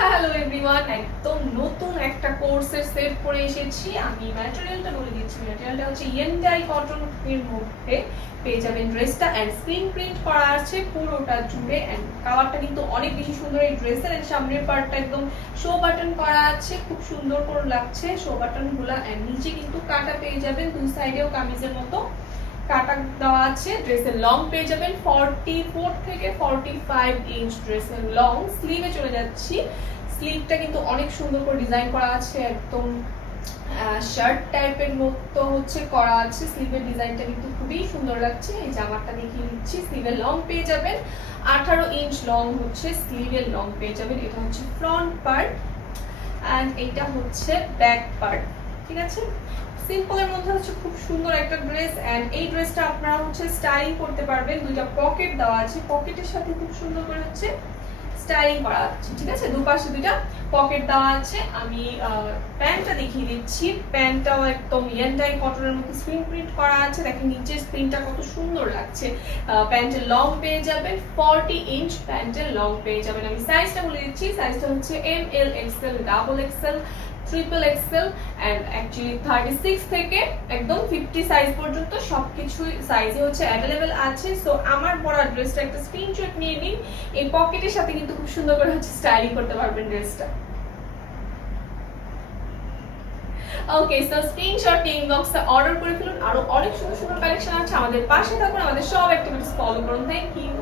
Hello everyone, একদম নতুন একটা কোর্সের সেট করে এসেছি। আমি ম্যাটেরিয়ালটা বলে দিচ্ছি। ম্যাটেরিয়ালটা হচ্ছে ইয়েন্টাই কটন এর মধ্যে পেয়ে যাবেন ড্রেসটা, অ্যান্ড স্ক্রিন প্রিন্ট করা আছে পুরোটা জুড়ে, অ্যান্ড কালারটা কিন্তু অনেক বেশি সুন্দর এই ড্রেসের। এর সামনের পার্টটা একদম শো বাটন করা আছে, খুব সুন্দর করে লাগছে শো বাটন গুলা, অ্যান্ড নিচে কিন্তু কাটা পেয়ে যাবেন, দুই সাইডেও কামিজের মতো কাটা দেওয়া আছে। ড্রেসের লং পেয়ে যাবেন 44 থেকে 45 ইঞ্চ ড্রেসের লং। স্লিভে চলে যাচ্ছি। স্লিভটা কিন্তু অনেক সুন্দর করে ডিজাইন করা আছে, একদম শার্ট টাইপের মতো হচ্ছে করা আছে। স্লিভের ডিজাইনটা কিন্তু খুবই সুন্দর লাগছে। এই জামাটা দেখিয়ে দিচ্ছি। স্লিভের লং পেয়ে যাবেন 18 ইঞ্চ লং হচ্ছে স্লিভের লং পেয়ে যাবেন। এটা হচ্ছে ফ্রন্ট পার্ট, অ্যান্ড এইটা হচ্ছে ব্যাক পার্ট। ঠিক আছে, সিম্পলের মধ্যে হচ্ছে খুব সুন্দর একটা ড্রেস, অ্যান্ড এই ড্রেসটা আপনারা হচ্ছে স্টাইলিং করতে পারবেন। দুইটা পকেট দেওয়া আছে, পকেটের সাথে খুব সুন্দর করে হচ্ছে স্টাইলিং করা আছে। ঠিক আছে, দুপাশে দুইটা পকেট দেওয়া আছে। আমি প্যান্টটা দেখিয়ে দিচ্ছি। প্যান্টটাও একদম ইয়েন্টাই কটনের মধ্যে স্ক্রিন প্রিন্ট করা আছে। দেখেন নিচের স্ক্রিনটা কত সুন্দর লাগছে। প্যান্টের লং পেয়ে যাবেন 40 ইঞ্চ, প্যান্টের লং পেয়ে যাবেন। আমি সাইজটা বলে দিচ্ছি। সাইজটা হচ্ছে ML, XL, double XL, triple Excel, and actually 36 থেকে একদম 50 সাইজ পর্যন্ত সবকিছু সাইজে হচ্ছে অ্যাভেলেবেল আছে। সো আমার পরা ড্রেসটা একটা স্ক্রিনশট নিয়ে নিন। এই পকেটের সাথে কিন্তু খুব সুন্দর করে হচ্ছে স্টাইলিং করতে পারবেন ড্রেসটা। ওকে, সো স্ক্রিনশট নিয়ে ইনবক্সে অর্ডার করে ফেলুন। আরো অনেক সুন্দর সুন্দর কালেকশন আছে। আমাদের পাশে থাকুন, আমাদের সব অ্যাক্টিভিটিস ফলো করুন। Thank you.